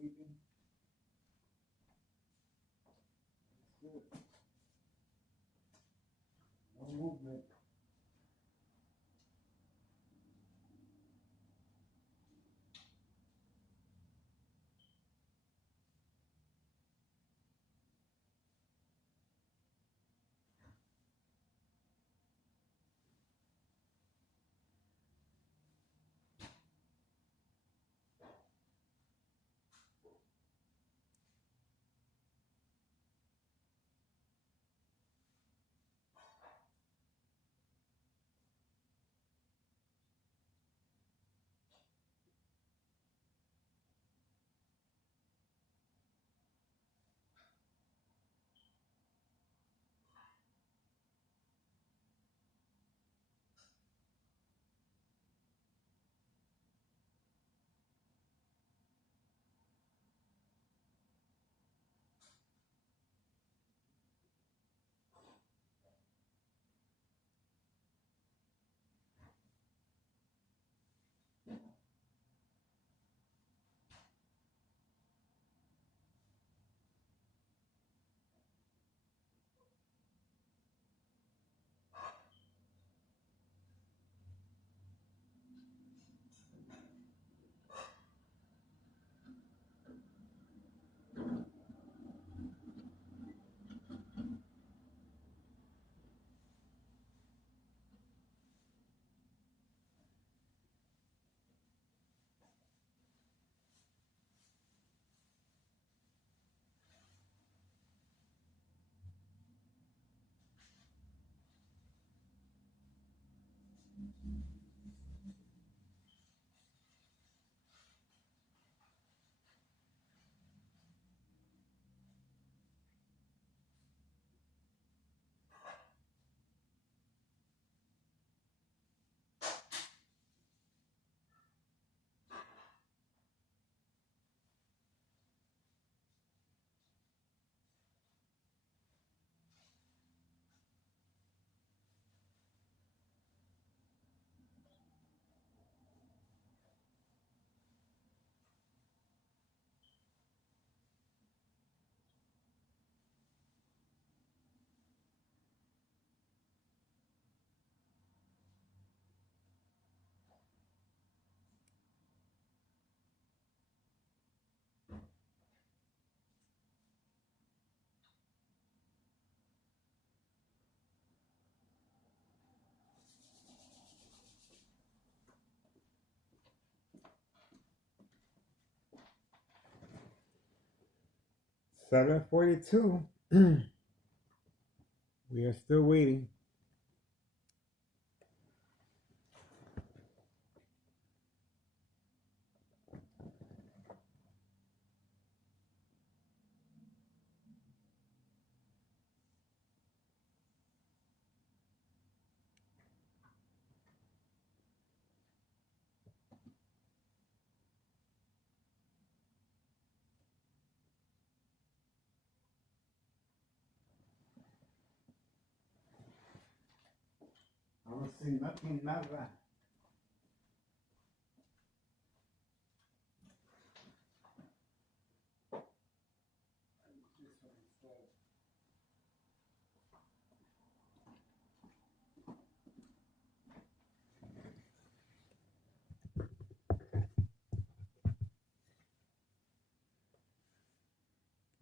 sleeping. That's good. No movement. $7:42. We are still waiting. I don't see nothing, nada.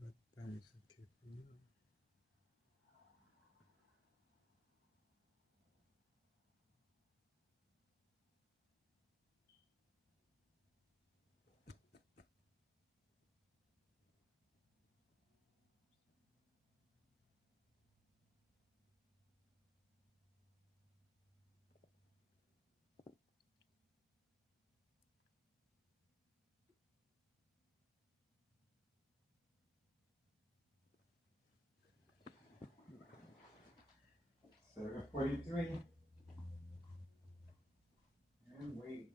What time is it? Okay. 7:43. And wait.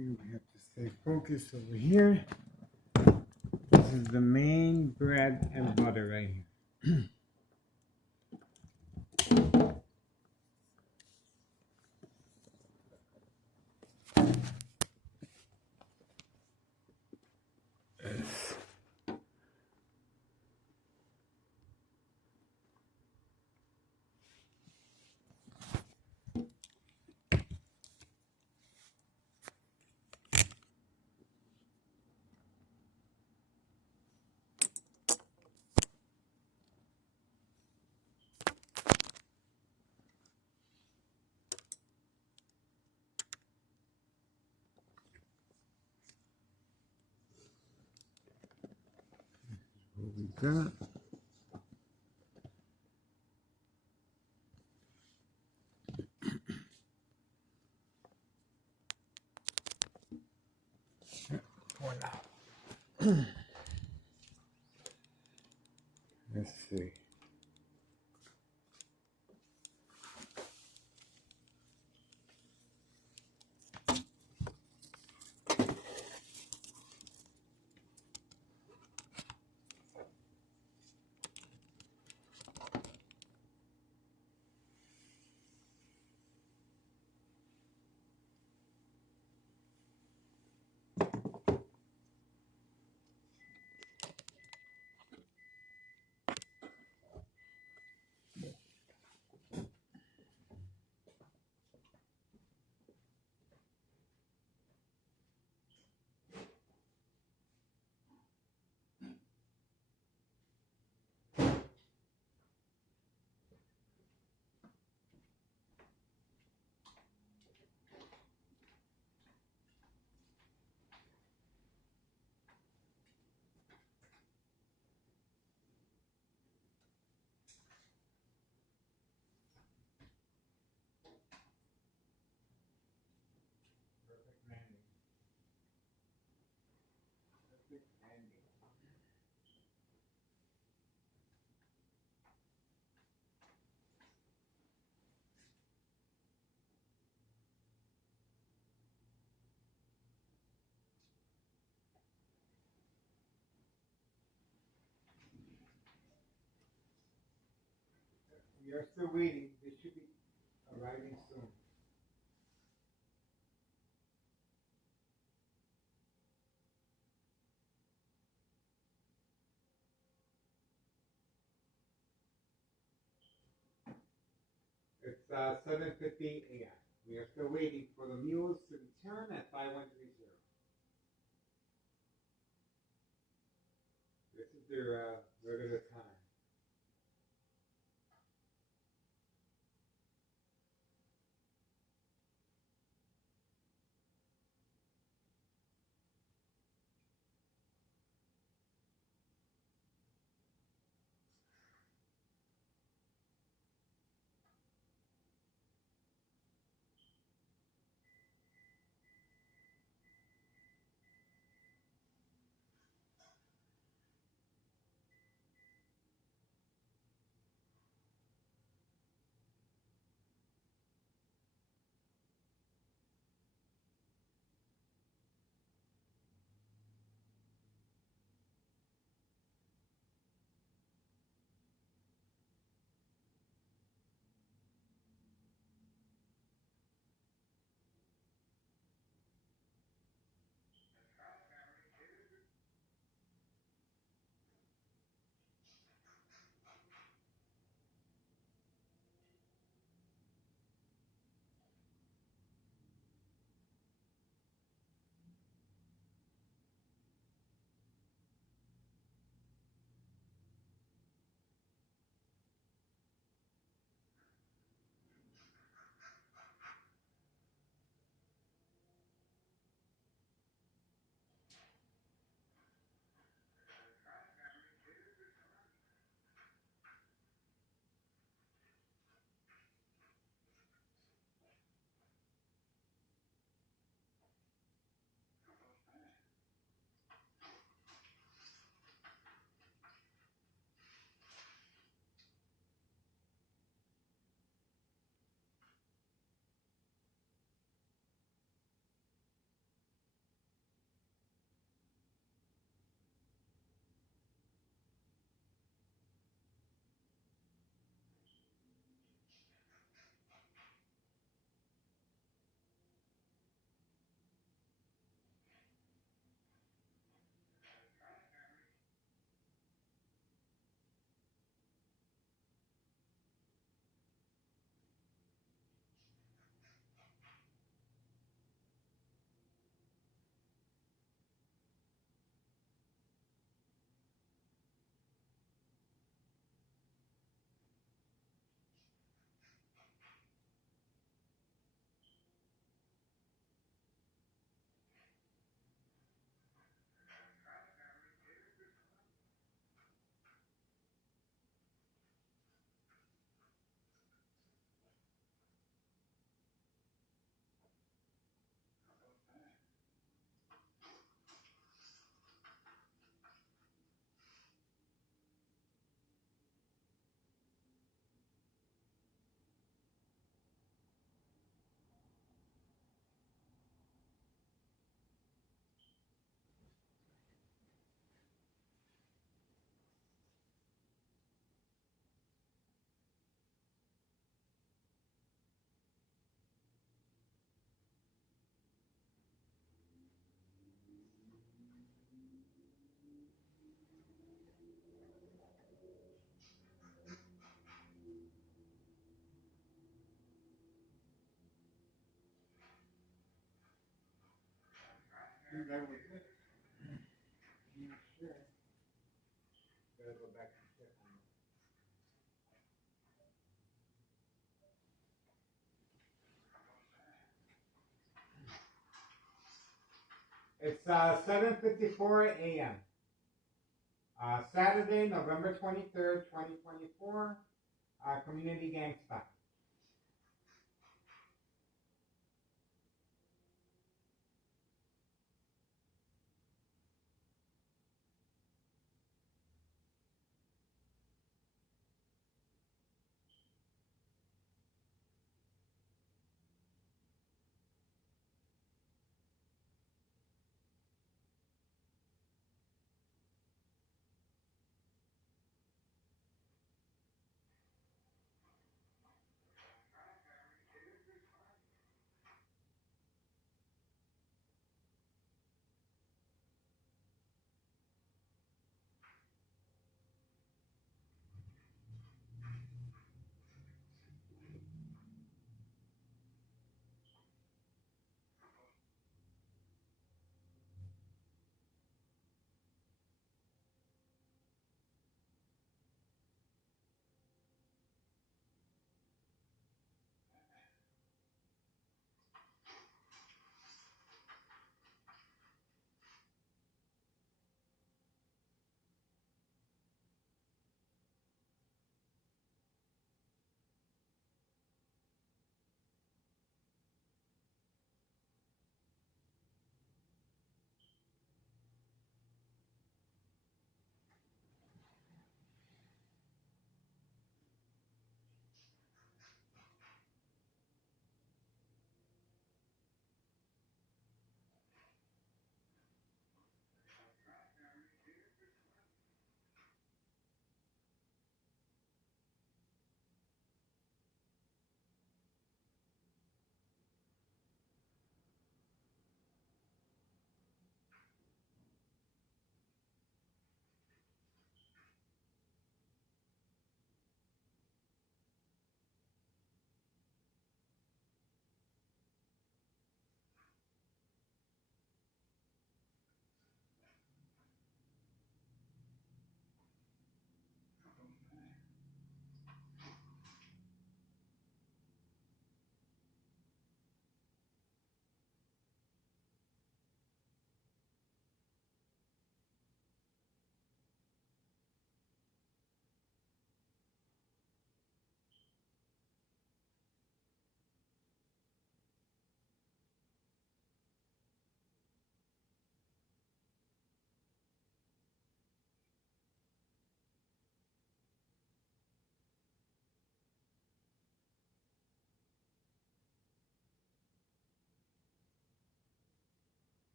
We have to stay focused over here. This is the main bread and butter right here. What we got? Pour it out. Let's see. Perfect landing. Perfect landing. We are still waiting. They should be arriving soon. It's 7:50 a.m. We are still waiting for the mules to return at 5130. This is their regular time. And that was it. I'm not sure. Gotta go back and check on it. It's 7:54 a.m. Saturday, November 23rd, 2024. Community Gangsta.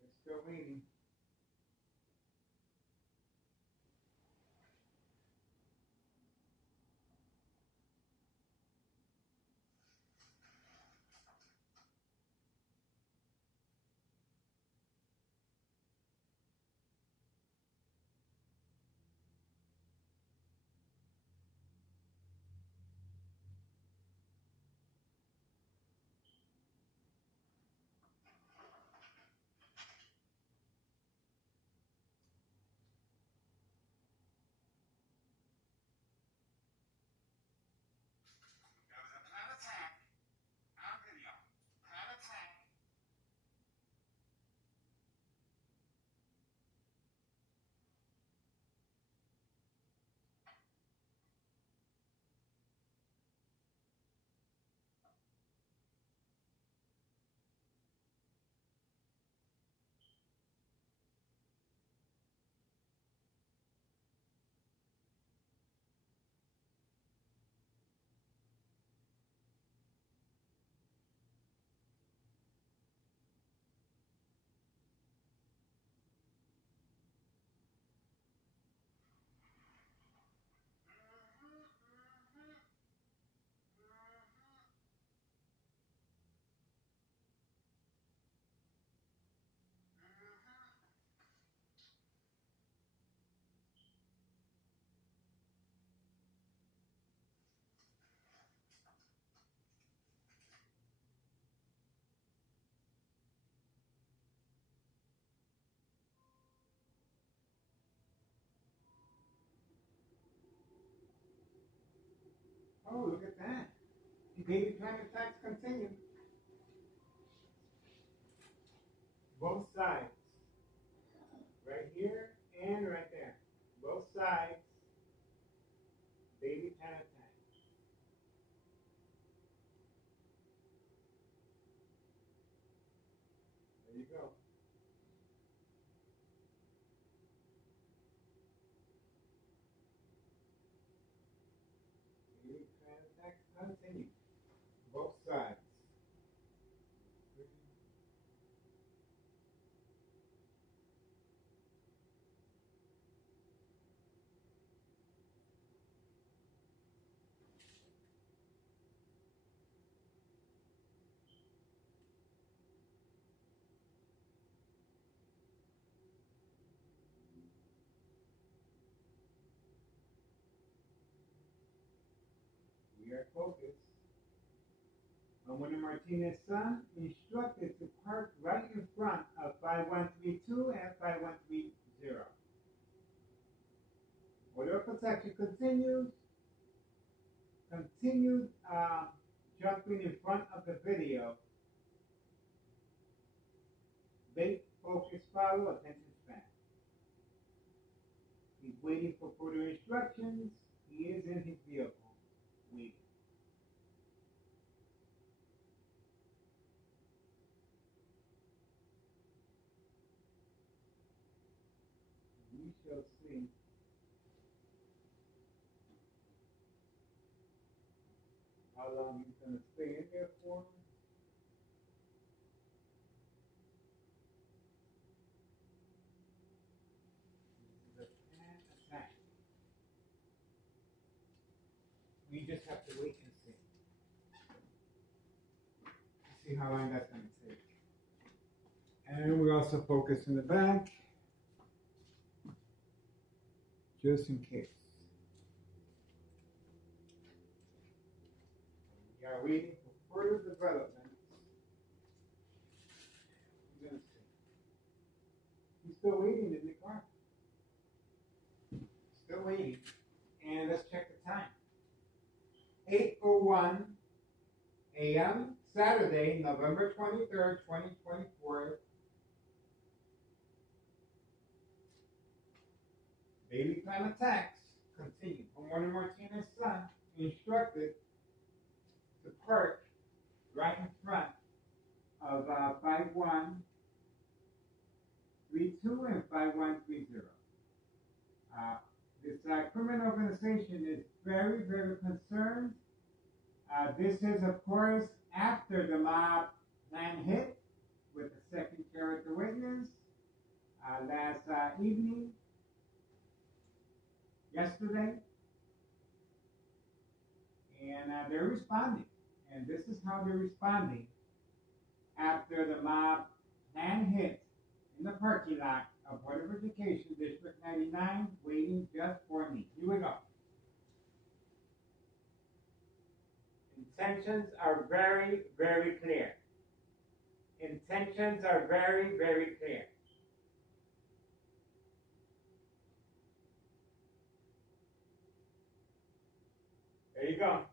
We're still waiting. Oh, look at that. Daily plan attacks continue. Both sides. Right here and right there. Both sides. Baby plan attacks. There you go. Baby plan attacks continue. Both sides. We are focused. Ramona Martinez's son instructed to park right in front of 5132 and 5130. Order of protection continues. Continued jumping in front of the video. Wait, focus, follow, attention span. He's waiting for further instructions. He is in his vehicle, waiting. We shall see. How long he's going to stay in there for? This is a plan attack. We just have to wait and see. See how long that's going to take. And we also focus in the back, just in case. We are waiting for further developments. We're going to see. He's still waiting in the car. Still waiting. And let's check the time. 8:01 a.m. Saturday, November 23rd, 2024. Baby plan attacks continue. Ramona Martinez's son instructed to park right in front of 5132 and 5130. This criminal organization is very, very concerned. This is, of course, after the mob plan hit with the second character witness last evening, yesterday, and they're responding. And this is how they're responding after the mob plan hit in the parking lot of Board of Education, District 99, waiting just for me. Here we go. Intentions are very, very clear. Intentions are very, very clear. There you go.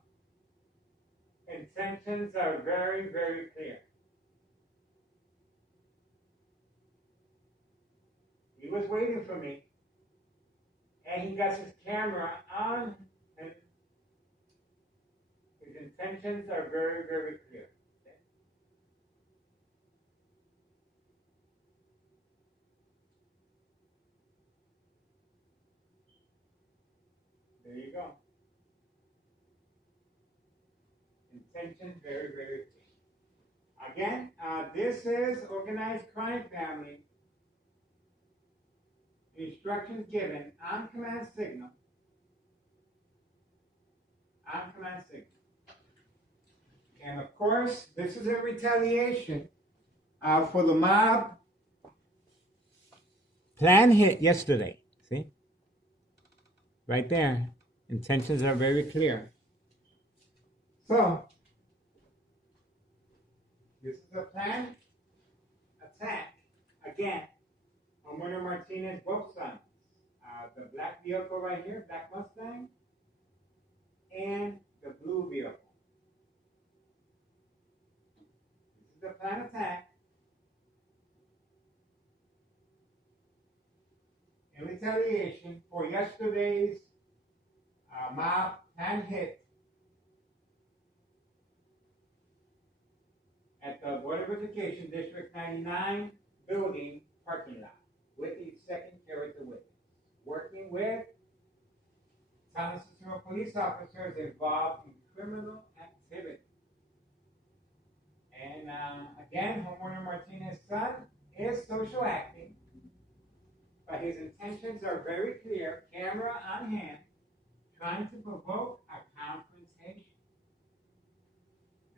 Intentions are very, very clear. He was waiting for me, and he got his camera on, and his intentions are very, very clear. Okay? There you go. Intention very, very clear. Again, this is organized crime family. Instructions given on command signal. On command signal. And of course, this is a retaliation for the mob plan hit yesterday. See? Right there. Intentions are very clear. So, this is a planned attack again on Ramona Martinez, both sons. The black vehicle right here, black Mustang, and the blue in retaliation for yesterday's mob hand hit at the Board of Education District 99 building parking lot with the second character witness, working with San Francisco police officers involved in criminal activity. And again, homeowner Martinez's son is social acting, but his intentions are very clear, camera on hand, trying to provoke a confrontation.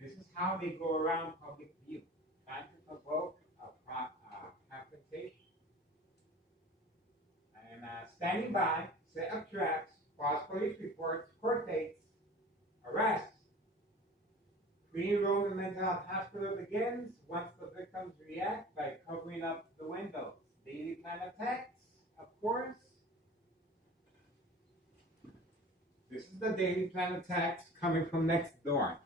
This is how they go around public view, trying to provoke a confrontation. And standing by, set up traps, false police reports, court dates, arrests. Pre-enrollment mental health hospital begins once the victims react by covering up the windows. Daily plan attacks, of course. This is the daily plan attacks coming from next door.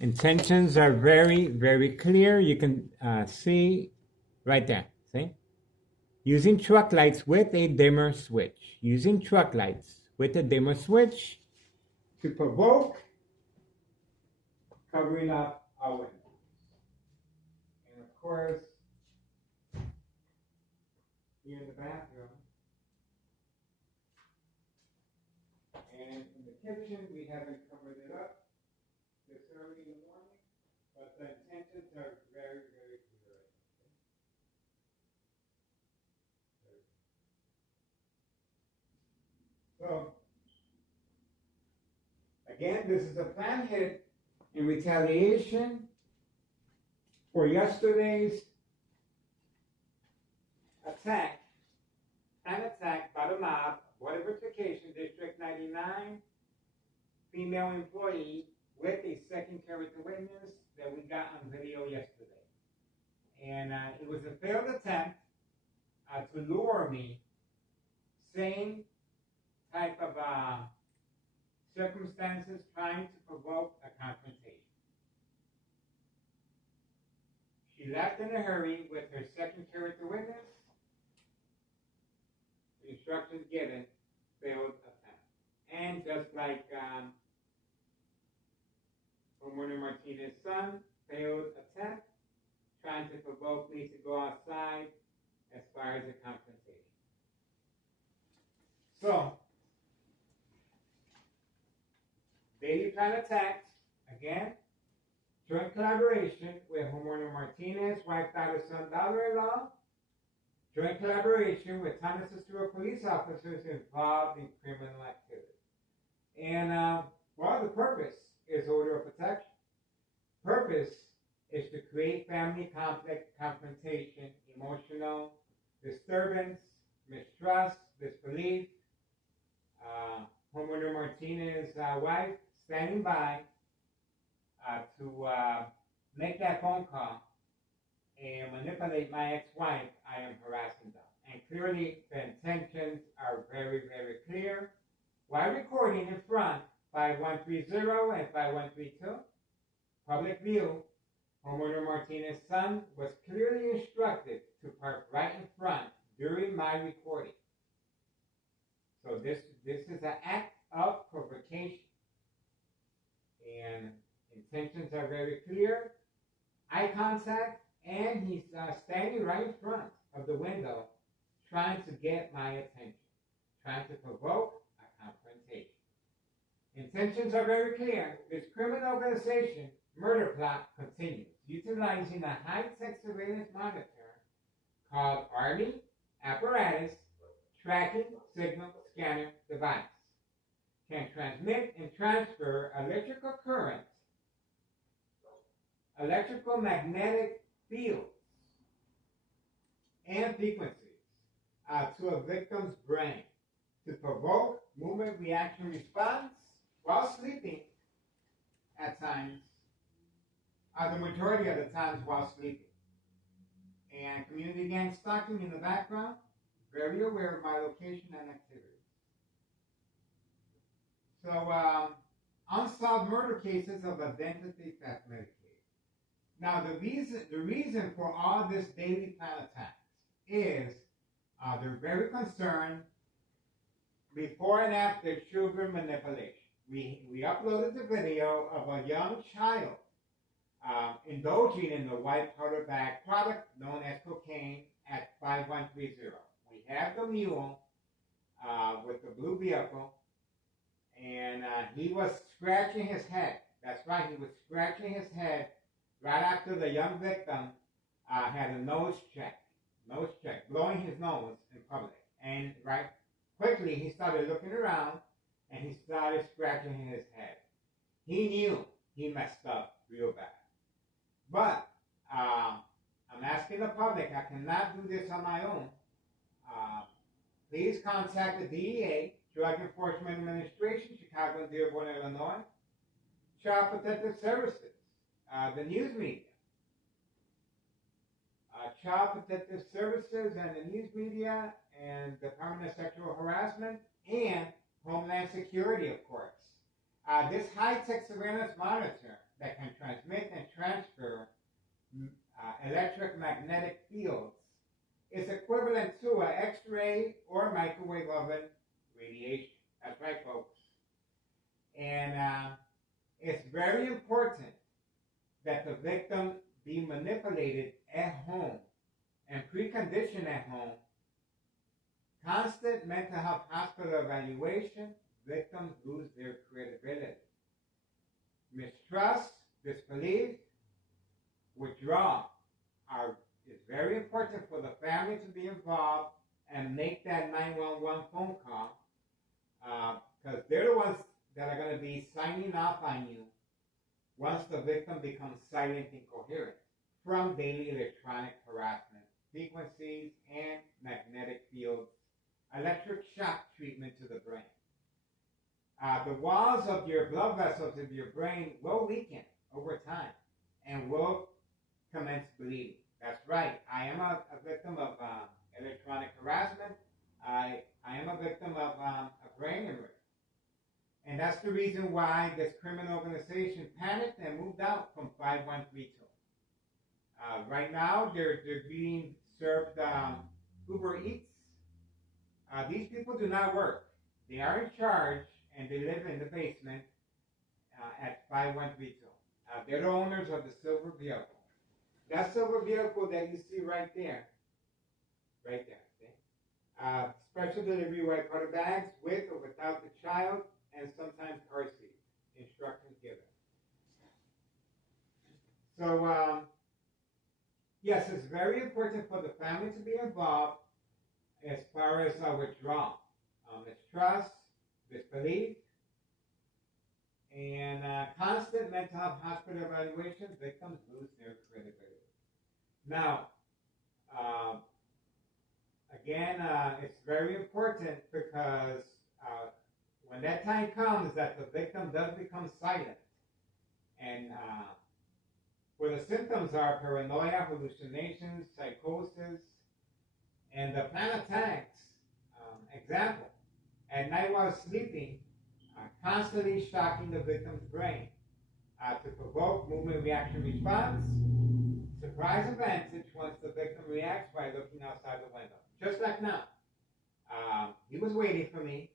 Intentions are very, very clear. You can see right there. See? Using truck lights with a dimmer switch. Using truck lights with a dimmer switch to provoke covering up our windows. And of course, here in the bathroom and in the kitchen, we haven't covered it up this early in the morning, but the intentions are very, very clear. So, again, this is a planned hit in retaliation for yesterday's attack, an attack by the mob, Board of Education District 99, female employee with a second character witness that we got on video yesterday. And it was a failed attempt to lure me, same type of circumstances, trying to provoke a confrontation. She left in a hurry with her second character witness. The instructions given, failed attempt. And just like homeowner Martinez's son, failed attempt, trying to provoke me to go outside as far as a confrontation. So, daily plan attacks, again, joint collaboration with homeowner Martinez, wife, daughter, son, daughter-in-law, joint collaboration with Thomas Stewart police officers involved in criminal activity. And, well, the purpose is order of protection. Purpose is to create family conflict, confrontation, emotional disturbance, mistrust, disbelief. Homeowner Martinez's wife standing by to make that phone call and manipulate my ex-wife. I am harassing them. And clearly the intentions are very, very clear. While recording in front, 5130 and 5132, public view, homeowner Martinez's son was clearly instructed to park right in front during my recording. So this is an act of provocation. And intentions are very clear. Eye contact, and he's standing right in front of the window trying to get my attention, trying to provoke a confrontation. Intentions are very clear. This criminal organization murder plot continues, utilizing a high-tech surveillance monitor called Army Apparatus Tracking Signal Scanner Device. Can transmit and transfer electrical current, electromagnetic fields, and frequencies to a victim's brain to provoke movement reaction response while sleeping at times, the majority of the times while sleeping. And community gang stalking in the background, very aware of my location and activity. So, unsolved murder cases of identity theft Medicaid. Now, the reason for all this daily plan attacks is they're very concerned before and after children manipulation. We uploaded the video of a young child indulging in the white powder bag product known as cocaine at 5130. We have the mule with the blue vehicle, and he was scratching his head. That's right, he was scratching his head right after the young victim had a nose check, blowing his nose in public. And right quickly he started looking around and he started scratching his head. He knew he messed up real bad. But I'm asking the public, I cannot do this on my own. Please contact the DEA, Drug Enforcement Administration, Chicago and Dearborn, Illinois, Child Protective Services, the news media, Child Protective Services and the news media, and Department of Sexual Harassment, and Homeland Security, of course. This high-tech surveillance monitor that can transmit and transfer electromagnetic fields is equivalent to an X-ray or microwave oven radiation. That's right, folks. And it's very important that the victim be manipulated at home and preconditioned at home. Constant mental health hospital evaluation, victims lose their credibility. Mistrust, disbelief, withdrawal is very important for the family to be involved and make that 911 phone call, because they're the ones that are going to be signing off on you once the victim becomes silent and coherent from daily electronic harassment, frequencies, and magnetic fields, electric shock treatment to the brain. The walls of your blood vessels of your brain will weaken over time and will commence bleeding. That's right. I am a victim of electronic harassment. I am a victim of a brain hemorrhage. And that's the reason why this criminal organization panicked and moved out from 5132. Right now, they're being served Uber Eats. These people do not work. They are in charge, and they live in the basement at 5132. They're the owners of the silver vehicle. That silver vehicle that you see right there, see? Special delivery white powder bags with or without the child, and sometimes car seats. Instructions given. So, yes, it's very important for the family to be involved as far as withdrawal, mistrust, disbelief, and constant mental health hospital evaluation. Victims lose their credibility. Now, again, it's very important because when that time comes that the victim does become silent, and where the symptoms are paranoia, hallucinations, psychosis, and the plan attacks, example, at night while sleeping, constantly shocking the victim's brain to provoke movement reaction response, surprise advantage once the victim reacts by looking outside the window. Just like now. He was waiting for me,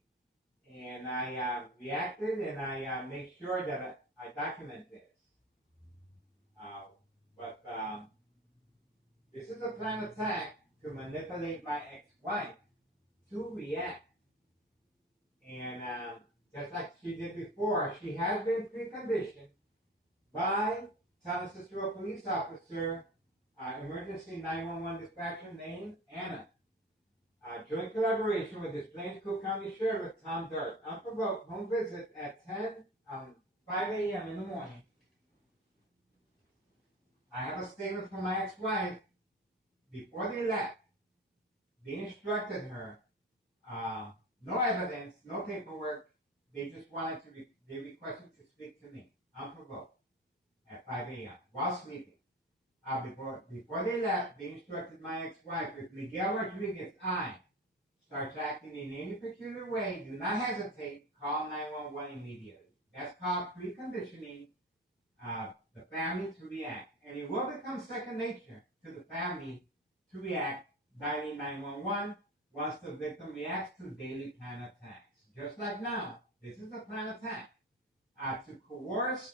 and I reacted, and I made sure that I document this. But this is a planned attack to manipulate my ex-wife to react. And just like she did before, she has been preconditioned by telling us to a police officer, emergency 911 dispatcher named Anna. Joint collaboration with Des Plaines Cook County Sheriff Tom Dart. Unprovoked home visit at 5 a.m. in the morning. I have a statement from my ex-wife. Before they left, they instructed her, no evidence, no paperwork. They just wanted to, they requested to speak to me, unprovoked, at 5 a.m. while sleeping. Before they left, they instructed my ex-wife, if Miguel Rodriguez I starts acting in any peculiar way, do not hesitate, call 911 immediately. That's called preconditioning the family to react. And it will become second nature to the family to react dialing 911 once the victim reacts to daily plan attacks. Just like now, this is a plan attack to coerce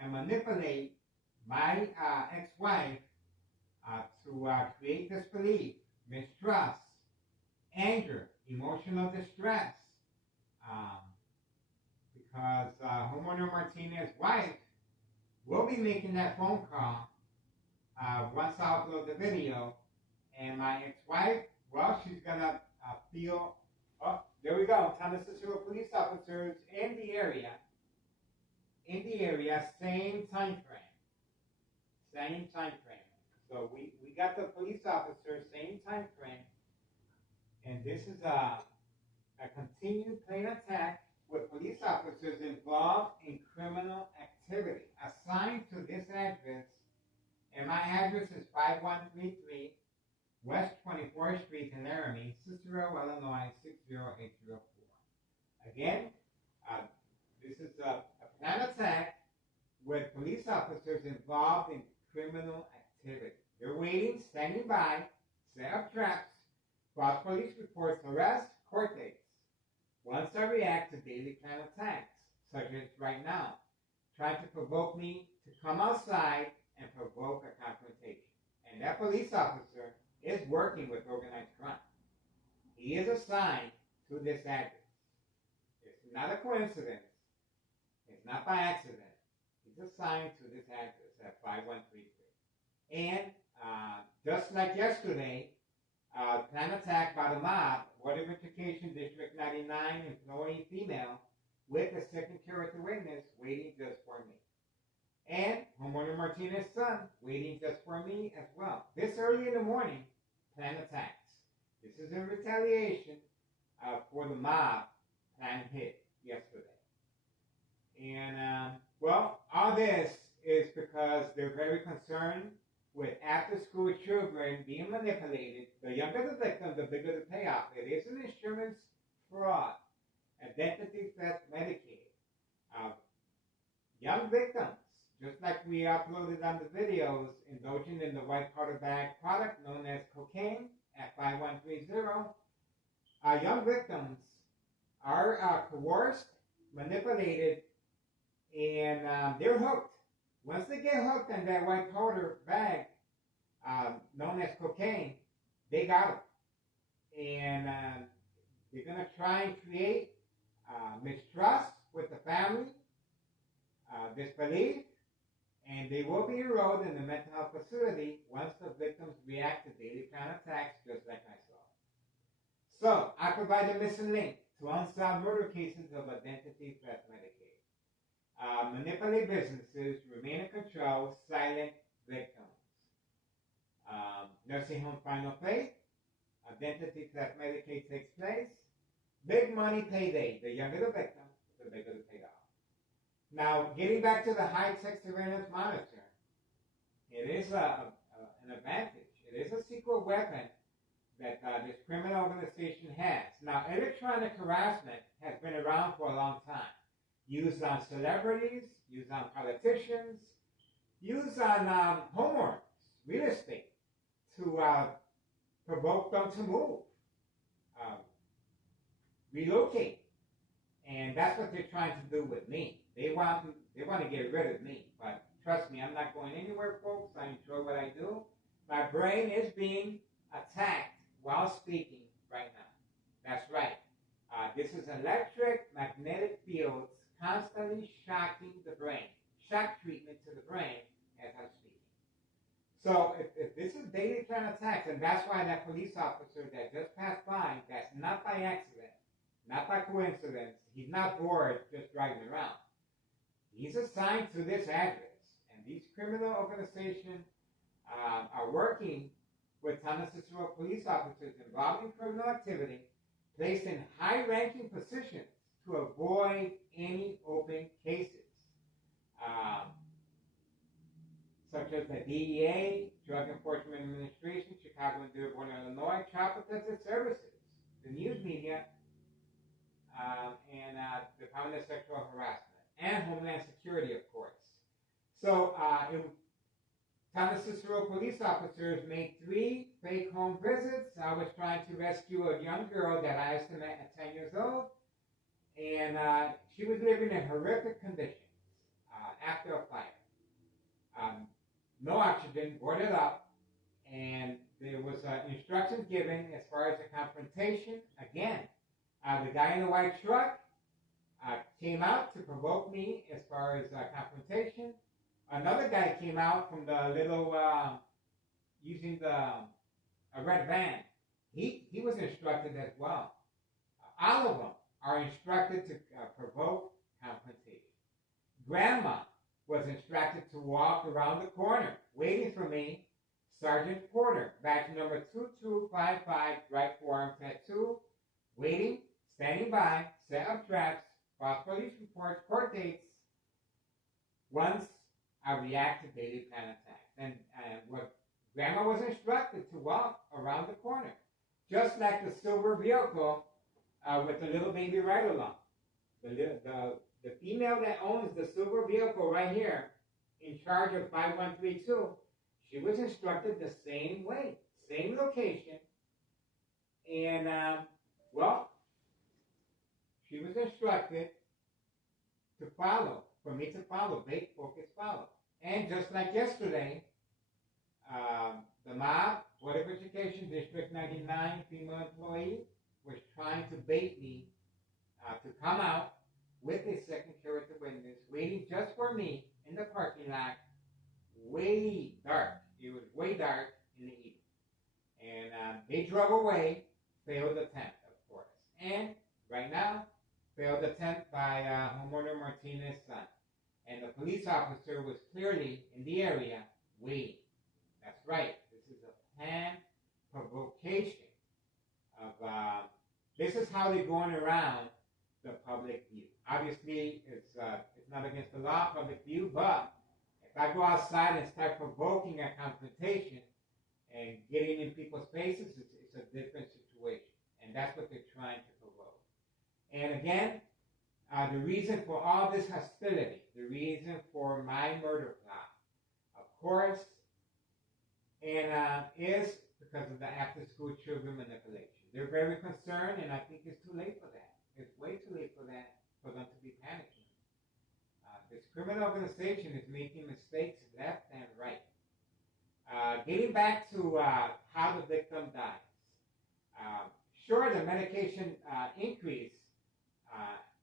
and manipulate my ex-wife to create disbelief, mistrust, anger, emotional distress, um, because homeowner Martinez's wife will be making that phone call once I upload the video, and my ex-wife, well, she's gonna feel, oh, there we go, Thomas Cicero police officers in the area, same time frame. So we got the police officers, same time frame, and this is a continued plain attack with police officers involved in criminal activity assigned to this address, and my address is 5133 West 24th Street in Laramie, Cicero, Illinois 60804. Again, this is a planned attack with police officers involved in criminal activity. They're waiting, standing by, set up traps, false police reports, arrests, court dates. Once I react to daily plan attacks, such as right now, trying to provoke me to come outside and provoke a confrontation. And that police officer is working with organized crime. He is assigned to this address. It's not a coincidence. It's not by accident. He's assigned to this address at 5133. And just like yesterday, plan attack by the mob, Water Verification District 99 employee female with a second character witness waiting just for me. And homeowner Martinez's son waiting just for me as well. This early in the morning, plan attacks. This is in retaliation for the mob plan hit yesterday. And, well, all this is because they're very concerned with after-school children being manipulated. The younger the victim, the bigger the payoff. It is an insurance fraud, identity theft, Medicaid. Young victims, just like we uploaded on the videos, indulging in the white powder bag product known as cocaine at 5130. Young victims are coerced, manipulated, and they're hooked. Once they get hooked on that white powder bag, known as cocaine, they got them. And they're going to try and create mistrust with the family, disbelief, and they will be enrolled in the mental health facility once the victims react to daily plan attacks, just like I saw. So, I provide a missing link to unsolved murder cases of identity theft Medicaid. Manipulate businesses, remain in control, silent victims. Nursing home final fate, identity theft Medicaid takes place. Big money payday. The younger the victim, the bigger the payoff. Now, getting back to the high-tech surveillance monitor, it is an advantage. It is a secret weapon that this criminal organization has. Now, electronic harassment has been around for a long time. Used on celebrities, used on politicians, used on homeowners, real estate, to provoke them to move, relocate. And that's what they're trying to do with me. They want to get rid of me. But trust me, I'm not going anywhere, folks. I enjoy what I do. My brain is being attacked while speaking right now. That's right. This is electric magnetic fields constantly shocking the brain. Shock treatment to the brain as I'm speaking. So if this is daily plan attacks, and that's why that police officer that just passed by, that's not by accident, not by coincidence, he's not bored just driving around. He's assigned to this address, and these criminal organizations are working with Thomas Cicero police officers involved in criminal activity, placed in high-ranking positions to avoid any open cases, such as the DEA, Drug Enforcement Administration, Chicago and Dearborn, Illinois, Child Protective Services, the news media, and the Department of Sexual Harassment, and Homeland Security, of course. So San Cicero police officers made 3 fake home visits. I was trying to rescue a young girl that I estimate at 10 years old, and she was living in horrific conditions after a fire. No oxygen, boarded up, and there was instructions given as far as the confrontation. Again, the guy in the white truck came out to provoke me as far as confrontation. Another guy came out from the little, using a red van. He was instructed as well. All of them are instructed to provoke confrontation. Grandma was instructed to walk around the corner, waiting for me. Sergeant Porter, badge number 2255, right forearm tattoo, waiting, standing by, set up traps, false police reports, court dates, once I reactivated plan attack. And what Grandma was instructed to walk around the corner, just like the silver vehicle with the little baby ride along. The female that owns the silver vehicle right here, in charge of 5132, she was instructed the same way, same location, and well, she was instructed to follow, for me to follow, bait, focus, follow. And just like yesterday, the mob, Board of Education, District 99, female employee, was trying to bait me to come out with a second character witness, waiting just for me in the parking lot, way dark. It was way dark in the evening. And they drove away, failed attempt, of course. And right now, failed attempt by homeowner Martinez's son. And the police officer was clearly in the area waiting. That's right. This is a planned provocation of, this is how they're going around the public view. Obviously, it's not against the law, public view, but if I go outside and start provoking a confrontation and getting in people's faces, it's a different situation. And that's what they're trying to provoke. And again, the reason for all this hostility, the reason for my murder plot, of course, and is because of the after-school children manipulation. They're very concerned, and I think it's too late for that. It's way too late for that, for them to be panicking. This criminal organization is making mistakes left and right. Getting back to how the victim dies. Sure, the medication increase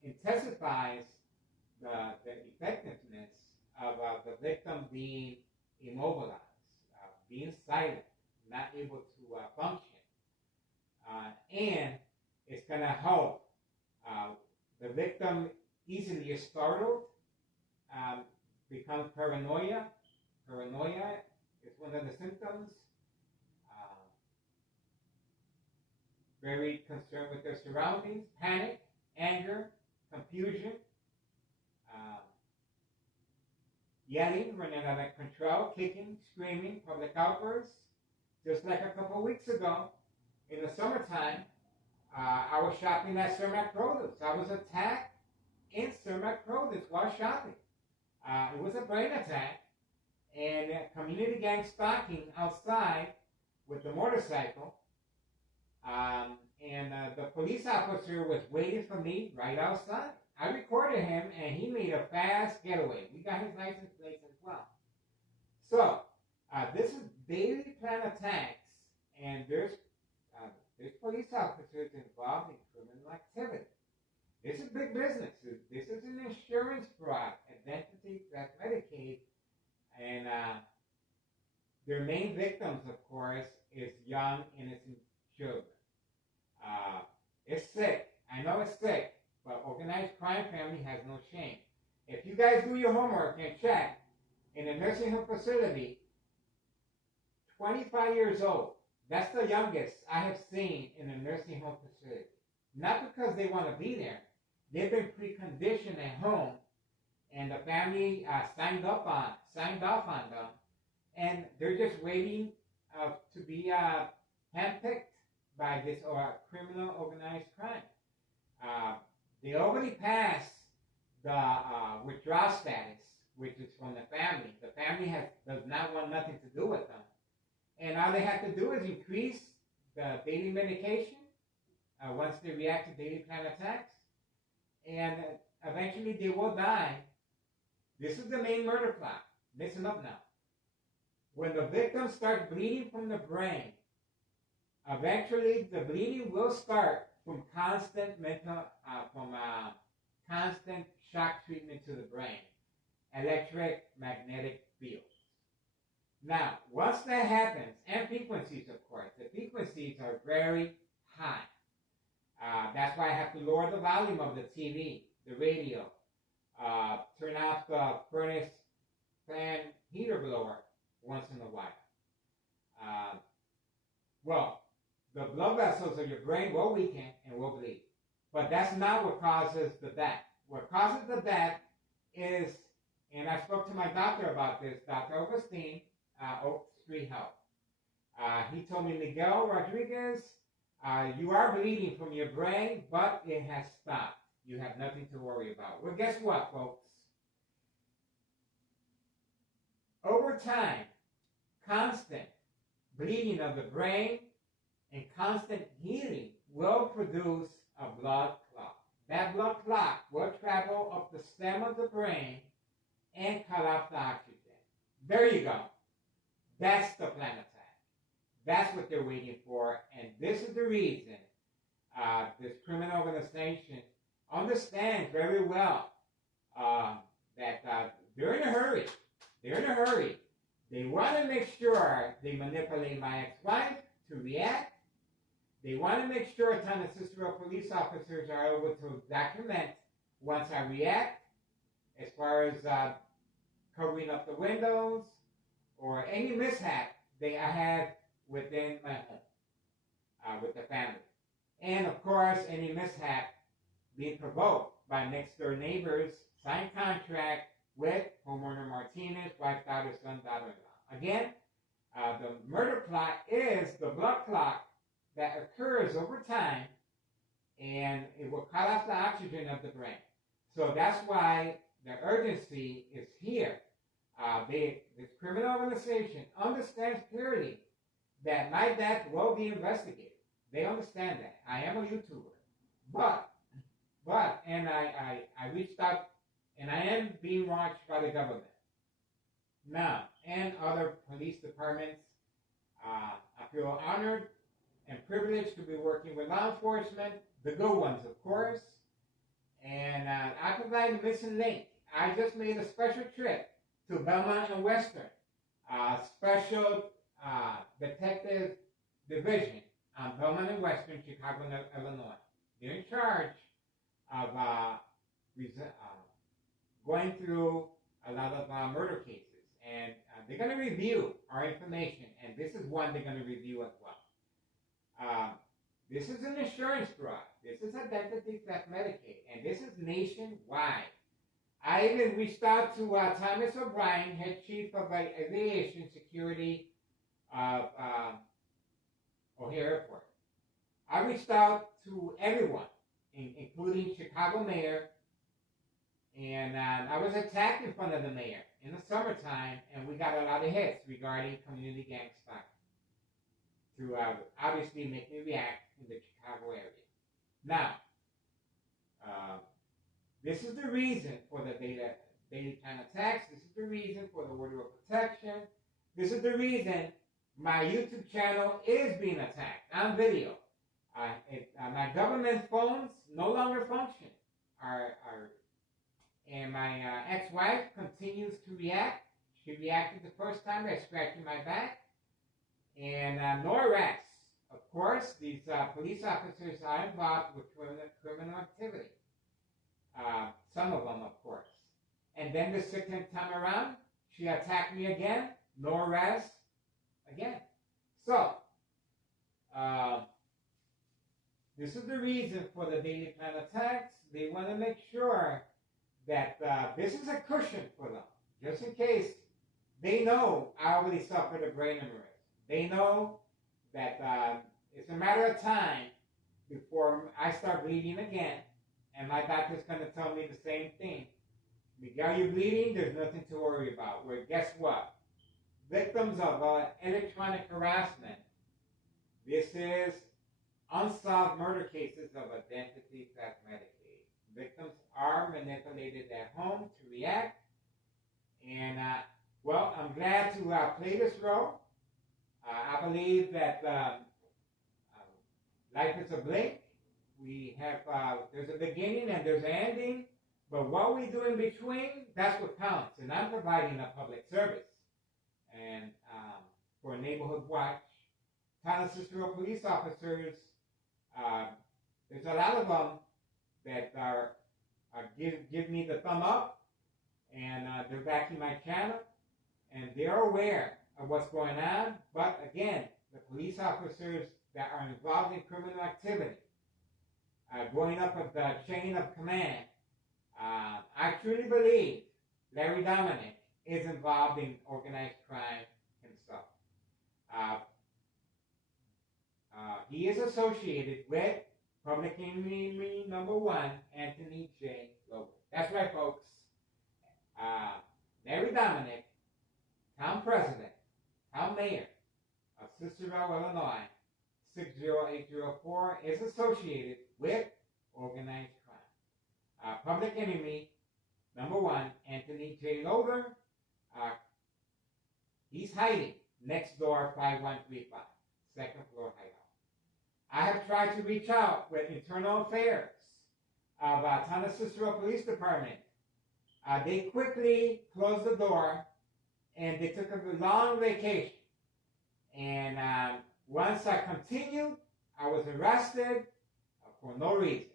intensifies the effectiveness of the victim being immobilized, being silent, not able to function. And it's going to help the victim easily is startled, becomes paranoia. Paranoia is one of the symptoms. Very concerned with their surroundings, panic, anger, confusion, yelling, running out of control, kicking, screaming, public outbursts. Just like a couple weeks ago, in the summertime, I was shopping at Cermak Produce. I was attacked in Cermak Produce while shopping. It was a brain attack, and community gang stalking outside with the motorcycle. And the police officer was waiting for me right outside. I recorded him, and he made a fast getaway. We got his license plate as well. So, this is daily plan attacks, and there's police officers involved in criminal activity. This is big business. This is an insurance fraud, identity theft, Medicaid, and their main victims, of course, is young, innocent children. It's sick. I know it's sick, but organized crime family has no shame. If you guys do your homework and check, in a nursing home facility, 25 years old, that's the youngest I have seen in a nursing home facility. Not because they want to be there. They've been preconditioned at home, and the family signed off on them, and they're just waiting to be handpicked by this criminal organized crime. They already passed the withdrawal status which is from the family. The family does not want nothing to do with them. And all they have to do is increase the daily medication once they react to daily plan attacks. And eventually they will die. This is the main murder plot. Listen up now. When the victim starts bleeding from the brain, eventually the bleeding will start from constant constant shock treatment to the brain, electromagnetic fields. Now, once that happens, and frequencies, of course, the frequencies are very high. That's why I have to lower the volume of the TV, the radio, turn off the furnace fan heater blower once in a while. Well, the blood vessels of your brain will weaken and will bleed. But that's not what causes the death. What causes the death is, and I spoke to my doctor about this, Dr. Augustine, Oak Street Health. He told me, Miguel Rodriguez, you are bleeding from your brain, but it has stopped. You have nothing to worry about. Well, guess what, folks? Over time, constant bleeding of the brain and constant healing will produce a blood clot. That blood clot will travel up the stem of the brain and cut off the oxygen. There you go. That's the plan attack. That's what they're waiting for, and this is the reason this criminal organization understands very well that they're in a hurry. They're in a hurry. They want to make sure they manipulate my ex-wife to react. They want to make sure Town and Cicero police officers are able to document once I react, as far as covering up the windows or any mishap I have within my home, with the family. And of course, any mishap being provoked by next door neighbors, signed contract with homeowner Martinez, wife, daughter, son, daughter-in-law. Again, the murder plot is the blood clot that occurs over time, and it will cut off the oxygen of the brain. So that's why the urgency is here. This criminal organization understands clearly that my death will be investigated. They understand that. I am a YouTuber. But, and I reached out, and I am being watched by the government now, and other police departments. I feel honored and privileged to be working with law enforcement, the good ones, of course. And I provide a missing link. I just made a special trip to Belmont and Western, special detective division on Belmont and Western, Chicago, Illinois. They're in charge of going through a lot of murder cases. And they're going to review our information, and this is one they're going to review as well. This is an insurance fraud. This is identity theft Medicaid, and this is nationwide. I even reached out to Thomas O'Brien, head chief of aviation security of O'Hare Airport. I reached out to everyone, including Chicago mayor, and I was attacked in front of the mayor in the summertime, and we got a lot of hits regarding community gang stalking to obviously make me react in the Chicago area. Now, this is the reason for the daily plan attacks. This is the reason for the order of protection. This is the reason my YouTube channel is being attacked on video. My government phones no longer function. And my ex-wife continues to react. She reacted the first time by scratching my back. And no arrests. Of course, these police officers are involved with criminal activity. Some of them, of course. And then the second time around, she attacked me again. No arrest. Again. So, this is the reason for the daily plan attacks. They want to make sure that this is a cushion for them, just in case they know I already suffered a brain aneurysm. They know that it's a matter of time before I start bleeding again, and my doctor's going to tell me the same thing, Miguel, you're bleeding, there's nothing to worry about. Well, guess what? Victims of electronic harassment. This is unsolved murder cases of identity theft Medicaid. Victims are manipulated at home to react. And, well, I'm glad to play this role. I believe that life is a blink. We have, there's a beginning and there's an ending. But what we do in between, that's what counts. And I'm providing a public service. And for Neighborhood Watch, Town Cicero police officers, there's a lot of them that are give me the thumb up, and they're backing my channel, and they're aware of what's going on. But again, the police officers that are involved in criminal activity, going up with the chain of command, I truly believe Larry Dominic is involved in organized crime himself. He is associated with Public Enemy #1, Anthony J. Logan. That's right, folks. Larry Dominic, town president, town mayor of Cicero, Illinois, 60804, is associated with organized crime. Public Enemy #1, Anthony J. Logan, he's hiding next door, 5135, second floor hideout. I have tried to reach out with internal affairs of Town of Cicero Police Department. They quickly closed the door and they took a long vacation. And once I continued, I was arrested for no reason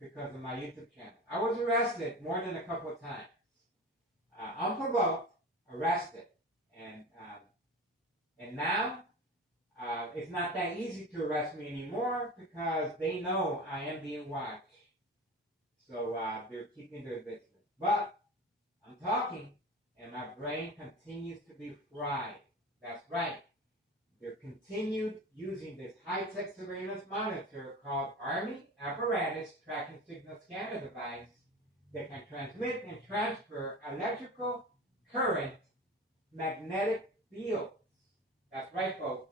because of my YouTube channel. I was arrested more than a couple of times. Unprovoked, arrested. And now, it's not that easy to arrest me anymore because they know I am being watched. So they're keeping their distance. But I'm talking, and my brain continues to be fried. That's right. They're continued using this high-tech surveillance monitor called Army Apparatus Tracking Signal Scanner device that can transmit and transfer electrical current magnetic fields. That's right, folks.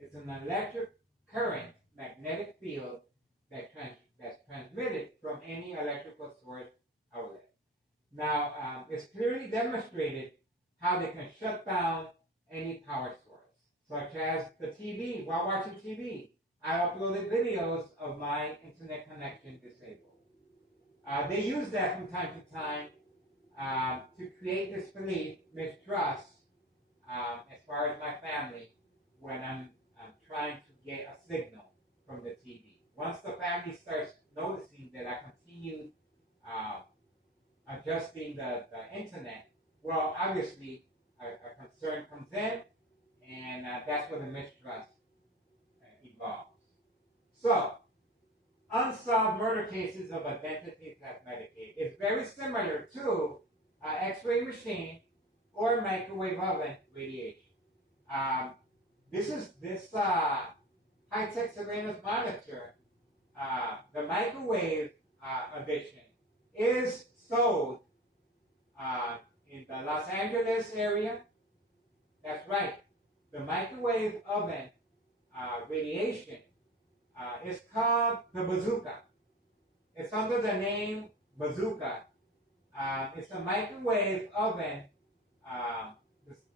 It's an electric current magnetic field that's transmitted from any electrical source outlet. Now, it's clearly demonstrated how they can shut down any power source, such as the TV. While watching TV, I uploaded videos of my internet connection disabled. They use that from time to time to create disbelief, mistrust, as far as my family, when I'm trying to get a signal from the TV. Once the family starts noticing that I continue adjusting the internet, well, obviously a concern comes in, and that's where the mistrust evolves. So, unsolved murder cases of identity theft Medicaid is very similar to X-ray machine or microwave oven radiation. This high-tech surveillance monitor, the microwave edition, is sold in the Los Angeles area. That's right. The microwave oven radiation is called the Bazooka. It's under the name Bazooka. It's a microwave oven.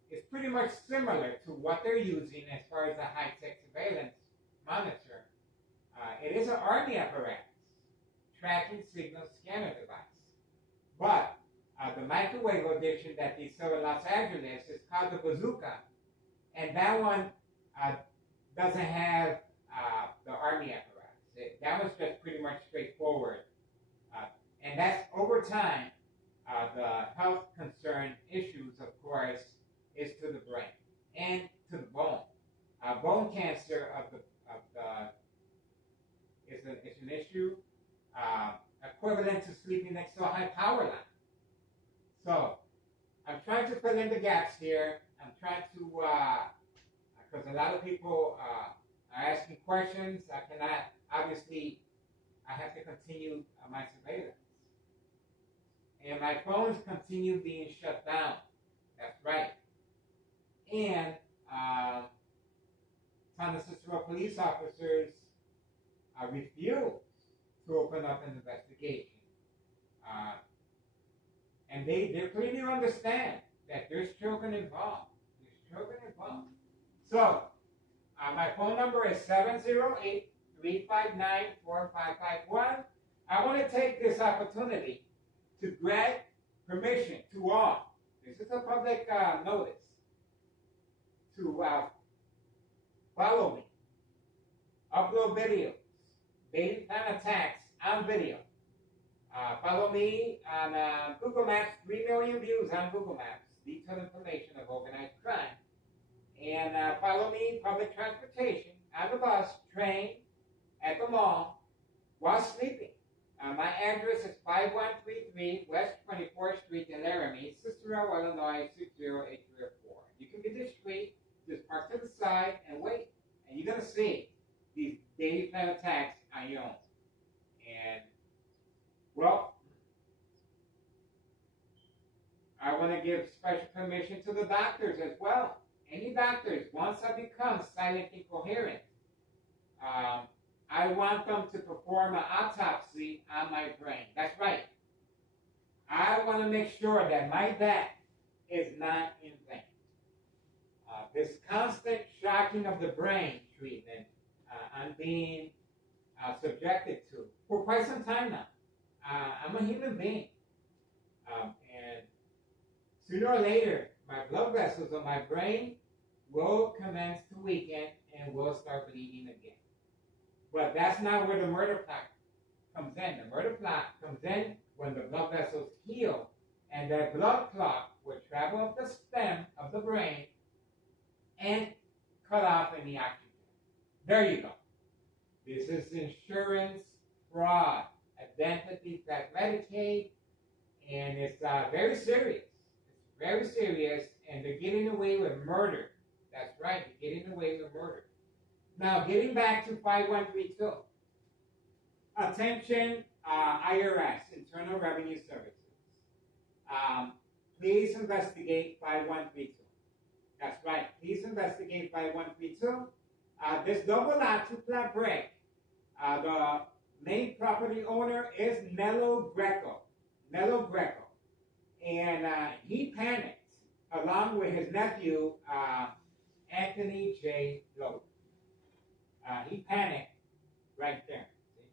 It's pretty much similar to what they're using as far as a high-tech surveillance monitor. It is an Army apparatus, tracking signal scanner device. But the microwave edition that they sell in Los Angeles is called the Bazooka. And that one doesn't have the Army apparatus. That was just pretty much straightforward. And that's over time, the health concern issues, of course, is to the brain and to the bone. Bone cancer is an issue equivalent to sleeping next to a high power line. So I'm trying to fill in the gaps here. I'm trying to, because a lot of people are asking questions. I cannot, obviously, I have to continue my surveillance. And my phones continue being shut down. That's right. And San Cicero police officers refuse to open up an investigation. And they clearly understand that there's children involved. So, my phone number is 708-359-4551. I want to take this opportunity to grant permission to all. This is a public notice to follow me, upload videos, daily plan attacks on video. Follow me on Google Maps, 3 million views on Google Maps, detailed information of organized crime. And follow me, public transportation, on the bus, train, at the mall, while sleeping. My address is 5133 West 24th Street in Laramie, Cicero, Illinois, 60804. You can be discreet, just park to the side and wait. And you're going to see these daily plan attacks on your own. And, well, I want to give special permission to the doctors as well. Any doctors, once I become silent incoherent, I want them to perform an autopsy on my brain. That's right. I want to make sure that my back is not in vain. This constant shocking of the brain treatment I'm being subjected to for quite some time now. I'm a human being. And sooner or later, my blood vessels on my brain will commence to weaken and will start bleeding again. But that's not where the murder plot comes in. The murder plot comes in when the blood vessels heal and that blood clot will travel up the stem of the brain and cut off any oxygen. There you go. This is insurance fraud, identity theft, Medicaid, and it's very serious. It's very serious, and they're getting away with murder. That's right, they're getting away with murder. Now, getting back to 5132. Attention, IRS, Internal Revenue Services. Please investigate 5132. That's right, please investigate 5132. This double lot two-flat break. The main property owner is Nello Greco. And he panicked along with his nephew, Anthony J. Lowe. He panicked right there. See?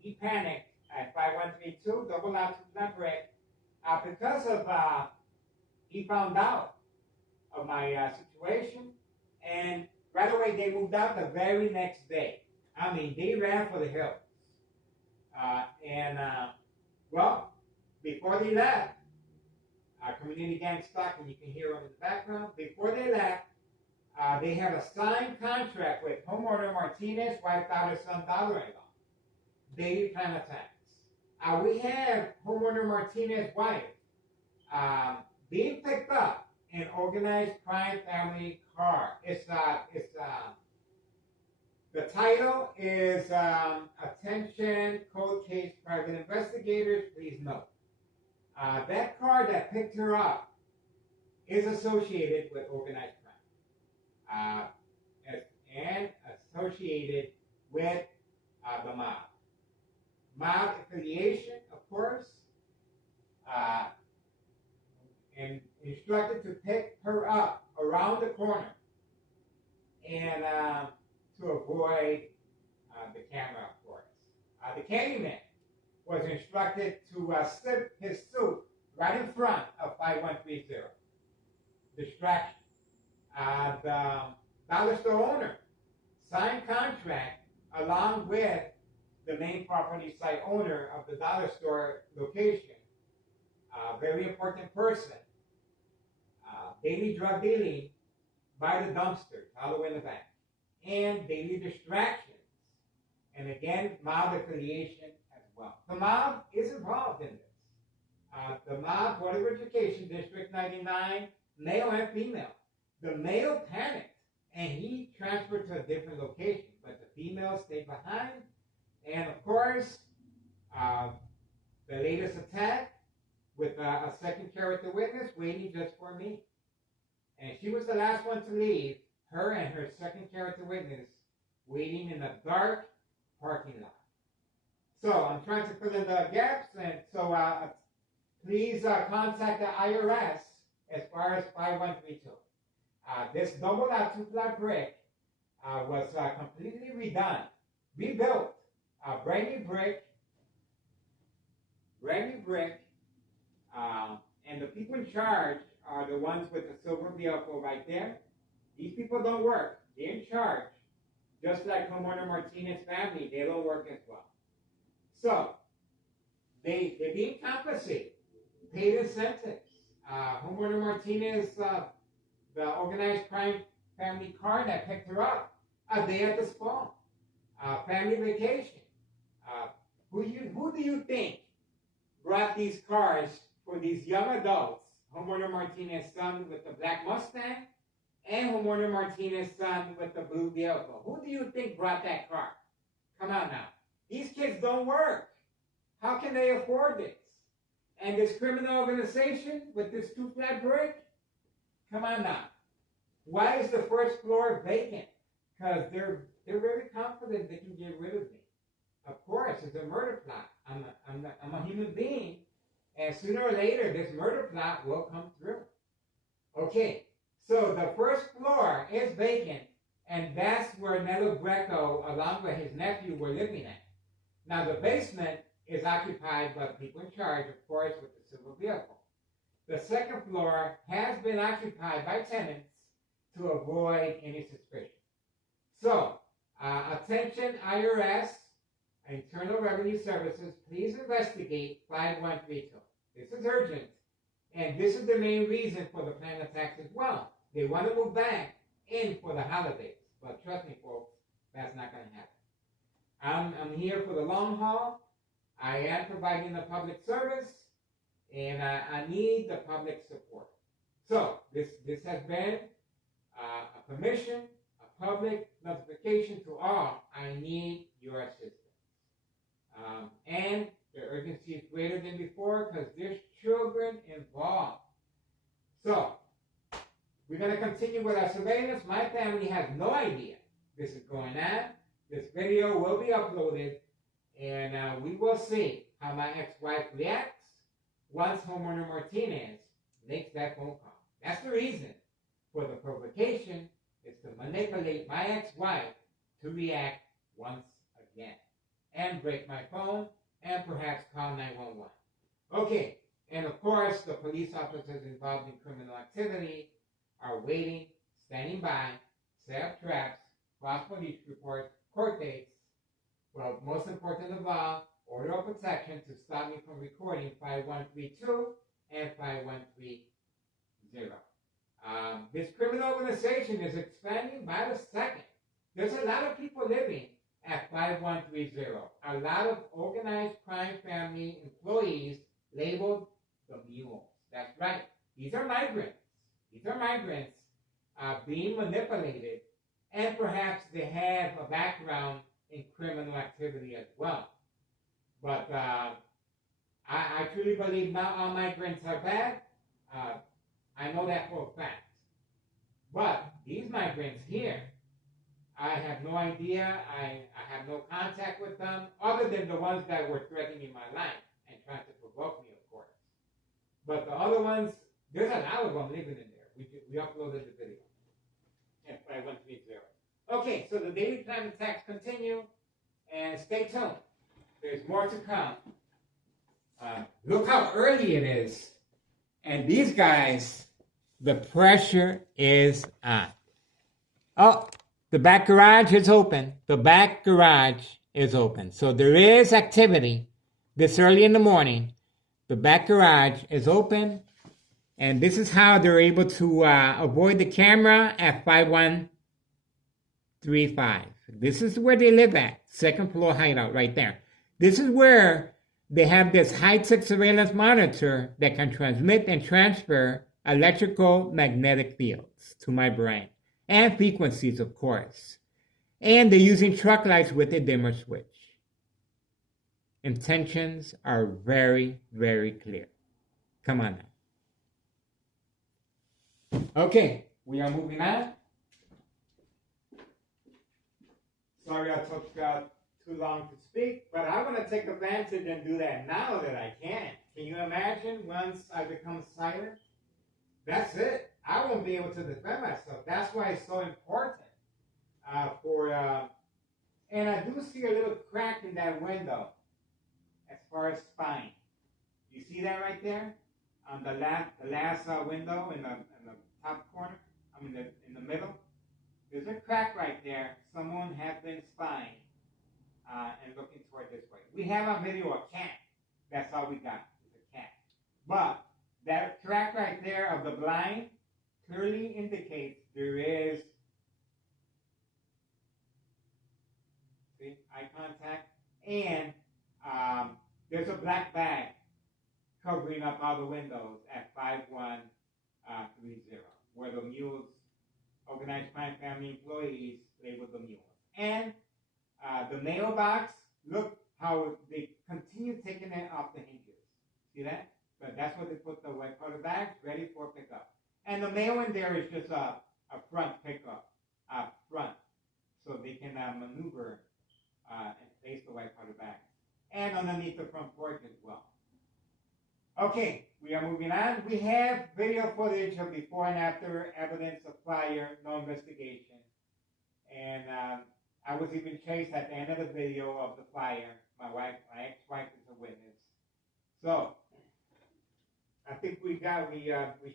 He panicked at 5132, double lot two-flat break, because of he found out of my situation, and right away they moved out the very next day. I mean, they ran for the hills. Well, before they left, Community Gang Stock, and you can hear them in the background, before they left, they have a signed contract with homeowner Martinez, wife, daughter, son, daughter-in-law. Daily plan attacks. We have homeowner Martinez, wife, being picked up in organized crime family car. The title is Attention Cold Case Private Investigators, please note. That car that picked her up is associated with organized crime and associated with the mob. Mob affiliation, of course, and instructed to pick her up around the corner and to avoid the camera, of course. The Candyman was instructed to slip his suit right in front of 5130. Distraction. The dollar store owner signed contract along with the main property site owner of the dollar store location. Very important person. Daily drug dealing by the dumpsters all the way in the back. And daily distractions. And again, mob affiliation as well. The mob is involved in this. The mob, Board of Education, District 99, male and female. The male panicked and he transferred to a different location, but the female stayed behind. And of course, the latest attack, with a second character witness waiting just for me. And she was the last one to leave, her and her second character witness waiting in a dark parking lot. So I'm trying to fill in the gaps, and so please contact the IRS as far as 5132. This double lot, 2-flat brick was completely redone, rebuilt, brand new brick, and the people in charge are the ones with the silver vehicle right there. These people don't work. They're in charge. Just like homeowner Martinez family, they don't work as well. So, they're being compensated, paid incentives. Homeowner Martinez, the organized crime family car that picked her up, a day at the spa, family vacation. Who do you think brought these cars for these young adults? Homeowner Martinez's son with the black Mustang and homeowner Martinez's son with the blue vehicle. Who do you think brought that car? Come on now. These kids don't work. How can they afford this? And this criminal organization with this 2-flat brick? Come on now. Why is the first floor vacant? Because they're very confident they can get rid of me. Of course, it's a murder plot. I'm a human being, and sooner or later, this murder plot will come through. Okay, so the first floor is vacant, and that's where Nello Greco, along with his nephew, were living at. Now, the basement is occupied by the people in charge, of course, with the silver vehicle. The second floor has been occupied by tenants to avoid any suspicion. So, attention IRS, Internal Revenue Services, please investigate 5132. This is urgent, and this is the main reason for the planned attacks as well. They want to move back in for the holidays, but trust me, folks, that's not going to happen. I'm here for the long haul. I am providing a public service, and I need the public support. So this has been a permission, a public notification to all. I need your assistance. And the urgency is greater than before because there's children involved. So, we're going to continue with our surveillance. My family has no idea this is going on. This video will be uploaded, and we will see how my ex-wife reacts once homeowner Martinez makes that phone call. That's the reason for the provocation, is to manipulate my ex-wife to react once again and break my phone and perhaps call 911. Okay, and of course, the police officers involved in criminal activity are waiting, standing by, set up traps, cross police reports, court dates. Well, most important of all, order of protection to stop me from recording 5132 and 5130. This criminal organization is expanding by the second. There's a lot of people living at 5130. A lot of organized crime family employees labeled the mules. That's right. These are migrants. These are migrants being manipulated, and perhaps they have a background in criminal activity as well. But I truly believe not all migrants are bad. I know that for a fact. But these migrants here, I have no idea. I have no contact with them, other than the ones that were threatening my life and trying to provoke me, of course. But the other ones, there's a lot of them living in there. We uploaded the video. And 5130. Okay, so the daily plan attacks continue, and stay tuned. There's more to come. Look how early it is. And these guys, the pressure is on. Oh, the back garage is open. The back garage is open. So there is activity this early in the morning. The back garage is open. And this is how they're able to avoid the camera at 5135. This is where they live at. Second floor hideout right there. This is where they have this high-tech surveillance monitor that can transmit and transfer electrical magnetic fields to my brain. And frequencies, of course. And they're using truck lights with a dimmer switch. Intentions are very, very clear. Come on now. Okay, we are moving on. Sorry I took too long to speak, but I want to take advantage and do that now that I can. Can you imagine once I become silent? That's it. I won't be able to defend myself. That's why it's so important and I do see a little crack in that window as far as spine. You see that right there? On the last window in the top corner, in the middle. There's a crack right there. Someone has been spying and looking toward this way. We have on video a cat. That's all we got. It's a cat. But that crack right there of the blind clearly indicates there is, see, eye contact, and there's a black bag covering up all the windows at 5130, where the mules, organized crime family employees, labeled the mules. And the mailbox, look how they continue taking it off the hinges. See that? But that's where they put the white powder bags ready for pickup. And the mail in there is just a front pickup, front, so they can maneuver and place the white powder bags. And underneath the front porch as well. Okay, we are moving on. We have video footage of before and after evidence of fire, no investigation. And I was even chased at the end of the video of the fire. My ex-wife is a witness. So, I think we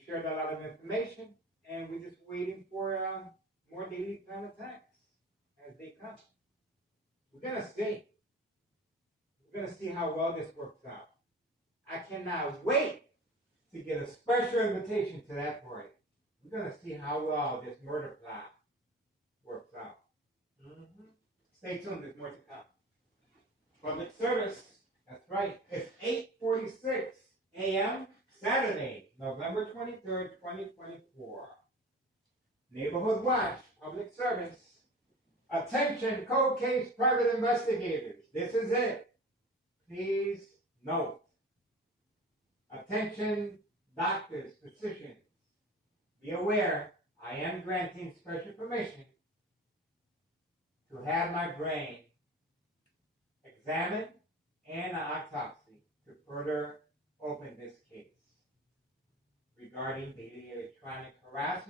shared a lot of information, and we're just waiting for more daily plan attacks as they come. We're gonna see. We're gonna see how well this works out. I cannot wait to get a special invitation to that party. We're gonna see how well this murder plot works out. Mm-hmm. Stay tuned. There's more to come. Public service. That's right. It's 8:46 a.m. Saturday, November 23rd, 2024. Neighborhood Watch, public service. Attention, cold case private investigators. This is it. Please note. Attention, doctors, physicians. Be aware, I am granting special permission to have my brain examined and an autopsy to further open this case regarding the electronic harassment